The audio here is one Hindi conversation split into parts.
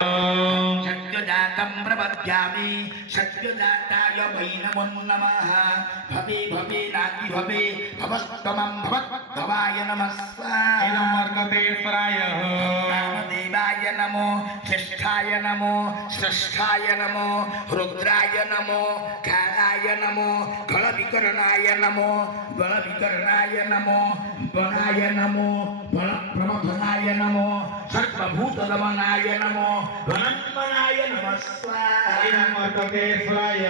सत्यजातं प्रपद्यामि सत्यजाताय वै नमो नमः भवे भवे नाति भवे भवस्तमं भवद्भवाय नमः इदमर्कतेश्वराय देवाय नमो श्रेष्ठाय नमो श्रेष्ठाय नमो रुद्राय नमो कालाय नमो फलविकरणाय नमो बलविकरणाय नमो बलाय नमो बलप्रमथनाय नमो सर्वभूतदमनाय नमो वनन्मनाय नमः स्वाहा इदमर्कतेश्वराय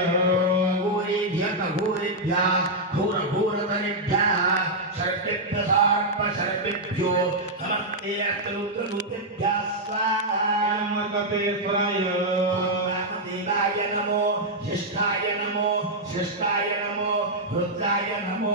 घोरेभ्यः घोरेभ्यः घोरघोरतरेभ्यः सर्पेभ्यः सर्पसर्पेभ्यो नमस्ते अस्तुरुद्ररूपेभ्यः स्वाहा इदमर्कतेश्वराय देवाय नमो ज्येष्ठाय नमो श्रेष्ठाय नमो रुद्राय नमो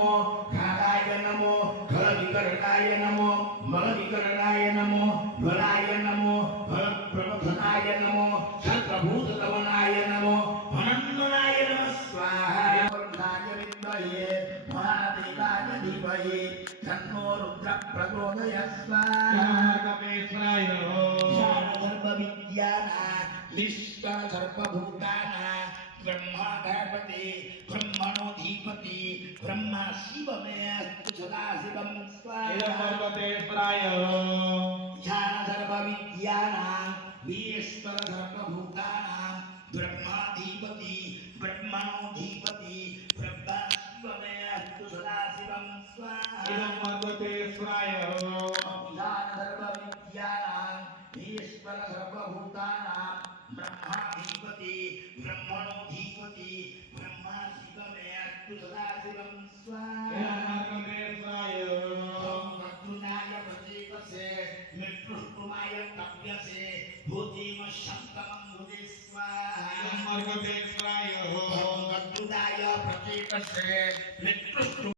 कालाय नमो खलविकरणाय नमो मलविकरणाय नमो बलाय नमो फलप्रमथनाय नमो सर्वभूतदमनाय नमो वनन्मनाय नमः स्वाहा वरुणाय विद्महे महादेवाय धीमहि तन्नो रुद्रः प्रचोदयात् स्वाहा इदमर्कतेश्वराय सर्वविद्यानां निष्कळ सर्वभूतानां ब्रह्माधिपति ब्रह्मणोऽधिपति ब्रह्मा शिवमे अस्तु सदाशिवं स्वाहा इदमर्कतेश्वराय ध्यान सर्वविद्यानां ईश्वर सर्वभूतानां ब्रह्माधिपति ब्रह्मणोऽधिपति ब्रह्मा शिवमे अस्तु सदाशिवं स्वाहा इदमर्कतेश्वराय ध्यान सर्वविद्यानां ईश्वर सर्वभूतानां ब्रह्माधिपति ब्रह्मणोऽधिपति ब्रह्मा शिवमे अस्तु सदाशिवं स्वाहा इदमर्कतेश्वराय वक्तृनाय प्रतीकसे मृत्युष्टुमाय कव्यसे भूतिमशन्तमं भुजि स्वाहा इदमर्कतेश्वराय वक्तृनाय प्रतीकसे मृत्युष्टु